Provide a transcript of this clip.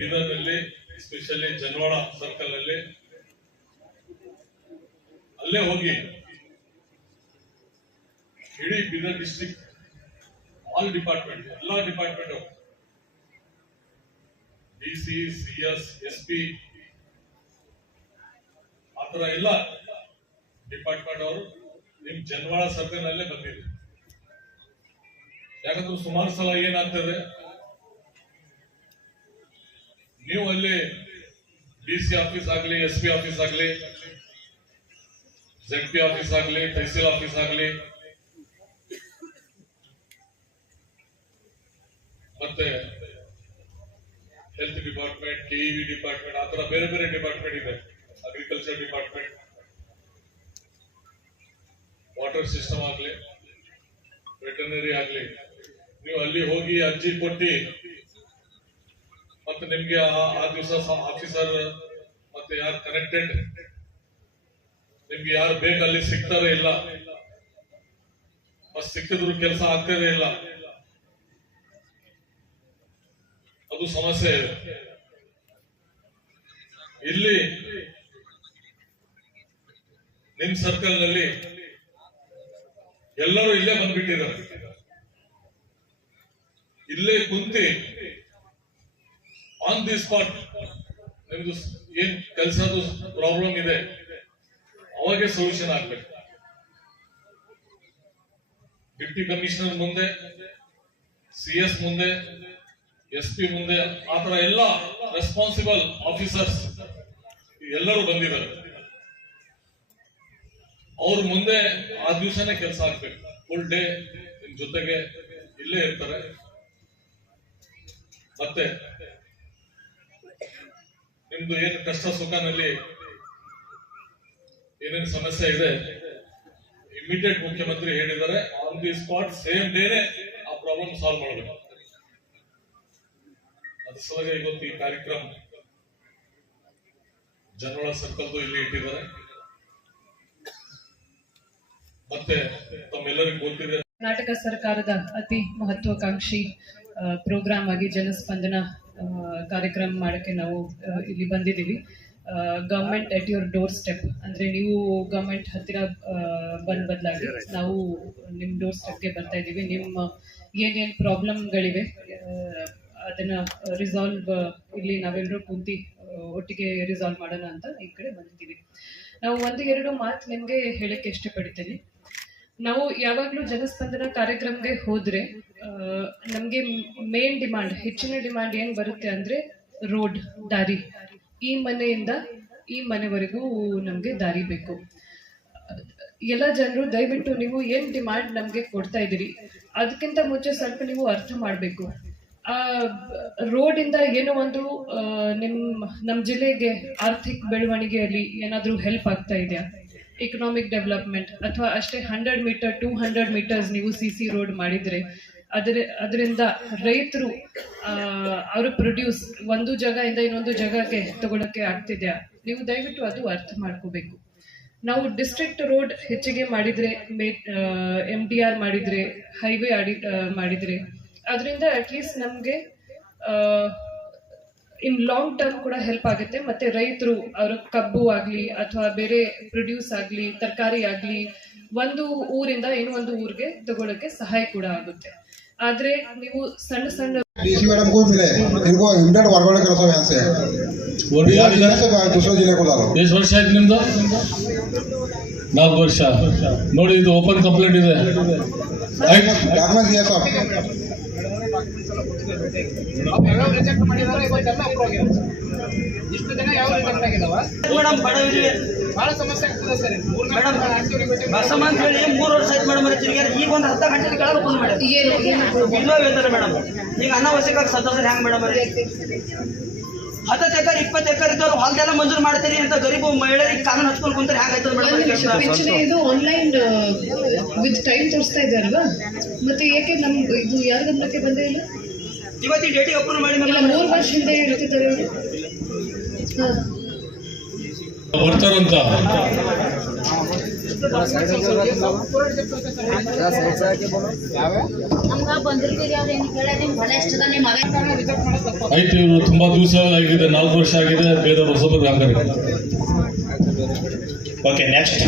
ಬೀದರ್ನಲ್ಲಿ especially Janawada circle ನಲ್ಲಿ ಅಲ್ಲೇ ಹೋಗಿ ಇಡೀ ಬೀದರ್ ಡಿಸ್ಟ್ರಿಕ್ಟ್ ಆಲ್ ಡಿಪಾರ್ಟ್ಮೆಂಟ್ ಎಲ್ಲಾ ಡಿಪಾರ್ಟ್ಮೆಂಟ್ ಡಿಸಿ ಸಿಎಸ್ ಎಸ್ಪಿ ಆತರ ಎಲ್ಲ ಡಿಪಾರ್ಟ್ಮೆಂಟ್ ಅವರು ನಿಮ್ ಜನವಾಡ ಸರ್ಕಲ್ ನಲ್ಲೇ ಬಂದಿದೆ. ಯಾಕಂದ್ರೆ ಸುಮಾರು ಸಲ ಏನಾಗ್ತದೆ, ನೀವು ಅಲ್ಲಿ ಡಿಸಿ ಆಫೀಸ್ ಆಗ್ಲಿ, ಎಸ್ಪಿ ಆಫೀಸ್ ಆಗ್ಲಿ, ZP ಆಫೀಸ್ ಆಗ್ಲಿ, ತಹಸೀಲ್ ಆಫೀಸ್ ಆಗ್ಲಿ, ಮತ್ತೆ ಹೆಲ್ತ್ ಡಿಪಾರ್ಟ್ಮೆಂಟ್, ಕೆಇವಿ ಡಿಪಾರ್ಟ್ಮೆಂಟ್, ಆತರ ಬೇರೆ ಬೇರೆ ಡಿಪಾರ್ಟ್ಮೆಂಟ್ ಇದೆ. ಅಗ್ರಿಕಲ್ಚರ್ ಡಿಪಾರ್ಟ್ಮೆಂಟ್, ವಾಟರ್ ಸಿಸ್ಟಮ್ ಆಗ್ಲಿ, ವೆಟರ್ನರಿ ಆಗ್ಲಿ, ನೀವು ಅಲ್ಲಿ ಹೋಗಿ ಅರ್ಜಿ ಕೊಟ್ಟಿ ಮತ್ತೆ ನಿಮ್ಗೆ ಆ ದಿವಸ ಆಫೀಸರ್ ಮತ್ತೆ ಯಾರು ಕನೆಕ್ಟೆಡ್ ನಿಮ್ಗೆ ಯಾರು ಬೇಕು ಅಲ್ಲಿ ಸಿಗ್ತಾರೆ ಇಲ್ಲ, ಮತ್ತೆ ಸಿಕ್ಕಿದ್ರು ಕೆಲಸ ಆಗ್ತದೆ ಇಲ್ಲ, ಅದು ಸಮಸ್ಯೆ ಇದೆ. ಇಲ್ಲಿ ನಿಮ್ ಸರ್ಕಲ್ ನಲ್ಲಿ ಎಲ್ಲರೂ ಇಲ್ಲೇ ಬಂದ್ಬಿಟ್ಟಿದ್ದಾರೆ. ಇಲ್ಲೇ ಕುಂತಿ ಆನ್ ದಿ ಸ್ಪಾಟ್ ನಿಮ್ದು ಏನ್ ಕೆಲಸದ ಪ್ರಾಬ್ಲಮ್ ಇದೆ ಅವಾಗೆ ಸೊಲ್ಯೂಷನ್ ಆಗ್ಬೇಕು. ಡಿಪ್ಟಿ ಕಮಿಷನರ್ ಮುಂದೆ, CS ಮುಂದೆ, SP ಮುಂದೆ, ಆತರ ಎಲ್ಲ ರೆಸ್ಪಾನ್ಸಿಬಲ್ ಆಫೀಸರ್ಸ್ ಎಲ್ಲರೂ ಬಂದಿದ್ದಾರೆ. ಅವ್ರ ಮುಂದೆ ಆ ದಿವಸನೇ ಕೆಲಸ ಆಗ್ಬೇಕು. ಫುಲ್ ಡೇ ನಿಮ್ ಜೊತೆಗೆ ಇಲ್ಲೇ ಇರ್ತಾರೆ. ಮತ್ತೆ ನಿಮ್ದು ಏನು ಕಷ್ಟ ಸುಖನಲ್ಲಿ ಏನೇನು ಸಮಸ್ಯೆ ಇದೆ ಇಮಿಡಿಯೇಟ್ ಮುಖ್ಯಮಂತ್ರಿ ಹೇಳಿದ್ದಾರೆ, ಆನ್ ದಿ ಸ್ಪಾಟ್ ಸೇಮ್ ಡೇನೆ ಆ ಪ್ರಾಬ್ಲಮ್ ಸಾಲ್ವ್ ಮಾಡಬೇಕು. ಅದ್ರ ಸಲುವಾಗಿ ಇವತ್ತು ಈ ಕಾರ್ಯಕ್ರಮ ಜನವಾಡ ಸರ್ಕಲ್ ಇಲ್ಲಿ ಇಟ್ಟಿದ್ದಾರೆ. ಮತ್ತೆ ತಮ್ಮೆಲ್ಲರಿಗೂ ಗೊತ್ತಿದೆ, ಕರ್ನಾಟಕ ಸರ್ಕಾರದ ಅತಿ ಮಹತ್ವಾಕಾಂಕ್ಷಿ ಪ್ರೋಗ್ರಾಮ್ ಆಗಿ ಜನಸ್ಪಂದನ ಕಾರ್ಯಕ್ರಮ ಮಾಡಕ್ಕೆ ನಾವು ಇಲ್ಲಿ ಬಂದಿದ್ದೀವಿ. Government at your door step ಅಂದ್ರೆ ನೀವು ಗವರ್ಮೆಂಟ್ ಹತ್ತಿರ ಬದಲಾಗಿ ನಾವು ನಿಮ್ಮ ಡೋರ್ ಸ್ಟೆಪ್ಗೆ ಬರ್ತಾ ಇದ್ದೀವಿ. ನಿಮ್ಮ ಏನೇನು ಪ್ರಾಬ್ಲಮ್ಗಳಿವೆ ಅದನ್ನ ರಿಸಾಲ್ವ್ ಇಲ್ಲಿ ನಾವೆಲ್ಲರೂ ಕುಂತಿ ಒಟ್ಟಿಗೆ ರಿಸಾಲ್ವ್ ಮಾಡೋಣ ಅಂತ ಈ ಕಡೆ ಬಂದಿದ್ದೀವಿ. ನಾವು ಒಂದು ಎರಡು ಮಾತು ನಿಮ್ಗೆ ಹೇಳಕ್ಕೆ ಇಷ್ಟಪಡ್ತೀನಿ. ನಾವು ಯಾವಾಗಲೂ ಜನಸ್ಪಂದನ ಕಾರ್ಯಕ್ರಮಕ್ಕೆ ಹೋದ್ರೆ ನಮಗೆ ಮೇನ್ ಡಿಮಾಂಡ್, ಹೆಚ್ಚಿನ ಡಿಮಾಂಡ್ ಏನ್ ಬರುತ್ತೆ ಅಂದ್ರೆ ರೋಡ್, ದಾರಿ. ಈ ಮನೆಯಿಂದ ಈ ಮನೆವರೆಗೂ ನಮ್ಗೆ ದಾರಿ ಬೇಕು. ಎಲ್ಲ ಜನರು ದಯವಿಟ್ಟು ನೀವು ಏನ್ ಡಿಮಾಂಡ್ ನಮ್ಗೆ ಕೊಡ್ತಾ ಇದ್ದೀರಿ ಅದಕ್ಕಿಂತ ಮುಂಚೆ ಸ್ವಲ್ಪ ನೀವು ಅರ್ಥ ಮಾಡಬೇಕು. ಆ ರೋಡ್ ಇಂದ ಏನೋ ಒಂದು ನಮ್ಮ ಜಿಲ್ಲೆಗೆ ಆರ್ಥಿಕ ಬೆಳವಣಿಗೆಯಲ್ಲಿ ಏನಾದ್ರೂ ಹೆಲ್ಪ್ ಆಗ್ತಾ ಇದೆಯಾ, ಎಕನಾಮಿಕ್ ಡೆವಲಪ್ಮೆಂಟ್, ಅಥವಾ ಅಷ್ಟೇ 100 ಮೀಟರ್ 200 ಮೀಟರ್ಸ್ ನೀವು CC ರೋಡ್ ಮಾಡಿದ್ರೆ ಅದರಿಂದ ರೈತರು ಅವರು ಪ್ರೊಡ್ಯೂಸ್ ಒಂದು ಜಾಗದಿಂದ ಇನ್ನೊಂದು ಜಾಗಕ್ಕೆ ತಗೊಳಕ್ಕೆ ಆಗ್ತಿದ್ಯಾ, ನೀವು ದಯವಿಟ್ಟು ಅದು ಅರ್ಥ ಮಾಡ್ಕೋಬೇಕು. ನಾವು ಡಿಸ್ಟ್ರಿಕ್ಟ್ ರೋಡ್ ಹೆಚ್ಚಿಗೆ ಮಾಡಿದ್ರೆ, MDR ಮಾಡಿದ್ರೆ, ಹೈವೇ ಮಾಡಿದ್ರೆ ಅದರಿಂದ ಅಟ್ಲೀಸ್ಟ್ ನಮಗೆ ಇನ್ ಲಾಂಗ್ ಟರ್ಮ್ ಕೂಡ ಹೆಲ್ಪ್ ಆಗುತ್ತೆ. ಮತ್ತೆ ರೈತರು ಅವರ ಕಬ್ಬು ಆಗ್ಲಿ ಅಥವಾ ಬೇರೆ ಪ್ರೊಡ್ಯೂಸ್ ಆಗ್ಲಿ, ತರಕಾರಿ ಆಗ್ಲಿ, ಒಂದು ಊರಿಂದ ಇನ್ನೊಂದು ಊರಿಗೆ ತಗೊಳಕ್ಕೆ ಸಹಾಯ ಕೂಡ ಆಗುತ್ತೆ. ಆದ್ರೆ ನೀವು ಸಣ್ಣ ಸಣ್ಣ डीसी मैडम को मिले, इनको इमीडिएट वर्गों करो सब यहाँ से दूसरे जिले को ला लो. ಎಷ್ಟು ವರ್ಷ ಆಯ್ತು ನಿಮ್ದು? 4 ವರ್ಷ. ನೋಡಿ ಇದು ಓಪನ್ ಕಂಪ್ಲೇಂಟ್ ಇದೆ. ಡಾಕ್ಯುಮೆಂಟ್ಸ್ ಇದೆ ಸರ್. ಇಷ್ಟು ದಿನ ಯಾವ ರಿಜೆಕ್ಟ್ ಆಗಿದಾವ ಮೇಡಮ್? ಬಹಳ ಸಮಸ್ಯೆ ಆಗ್ತದೆ ಸರ್. ಬಸಮ ಅಂತ ಹೇಳಿ 3 ವರ್ಷ ಆಯ್ತು ಮೇಡಮ್. ಈಗ ಒಂದು 10 ಗಂಟೆ ಕೆಳಗೆ ಓಪನ್ ಮಾಡಿ ಹೇಳ್ತಾರೆ ಮೇಡಮ್. ಈಗ ಅನಾವಶ್ಯಕ ಸದಸ್ಯರು ಹೆಂಗ್ ಮೇಡಮ್? 10 ಎಕರೆ 20 ಎಕರೆ ಇದ್ದವ್ರು ಹೊಲದೆಲ್ಲ ಮಂಜೂರು ಮಾಡ್ತೀರಿ ಅಂತ ಗರೀಬ್ ಮಹಿಳೆಯರಿಗೆ ಕಾನೂನು ಹಚ್ಕೊಂಡು ಕುಂತಾರೆ ಹೆಂಗಾಯ್ತದೆ ಮೇಡಮ್? ಇದು ಆನ್ಲೈನ್ ವಿತ್ ಟೈಮ್ ತೋರಿಸ್ತಾ ಇದೆ ಅಲ್ವಾ? ಮತ್ತೆ ಏಕೆ ನಮ್ಗೆ ಇದು ಯಾರ ಗಮನಕ್ಕೆ ಬಂದೇ ಇಲ್ಲ? ಇವತ್ತಿನ ಡೇಟಿಗೆ ಅಪ್ರೂವ್ ಮಾಡಿ 3 ವರ್ಷ ಹಿಂದೆ ಇರ್ತಿದ್ದಾರೆ ಬರ್ತಾರಂತ ನಮ್ಗ ಬಂದಿರ್ತೀರಿ ಅವ್ರು ಏನು ಕೇಳ ನಿಮ್ ಹೊಲ ಎಷ್ಟದ ನಿಮ್ಮ ಮಗ ರಿಜೆಕ್ಟ್ ಮಾಡೋದು ತಪ್ಪು. ಆಯ್ತು, ಇವರು ತುಂಬಾ ದಿವಸ ಆಗಿದೆ, 4 ವರ್ಷ ಆಗಿದೆ, ಬೇರೆ ಹೊಸಬರು ಹಾಕಬೇಕು. Okay, next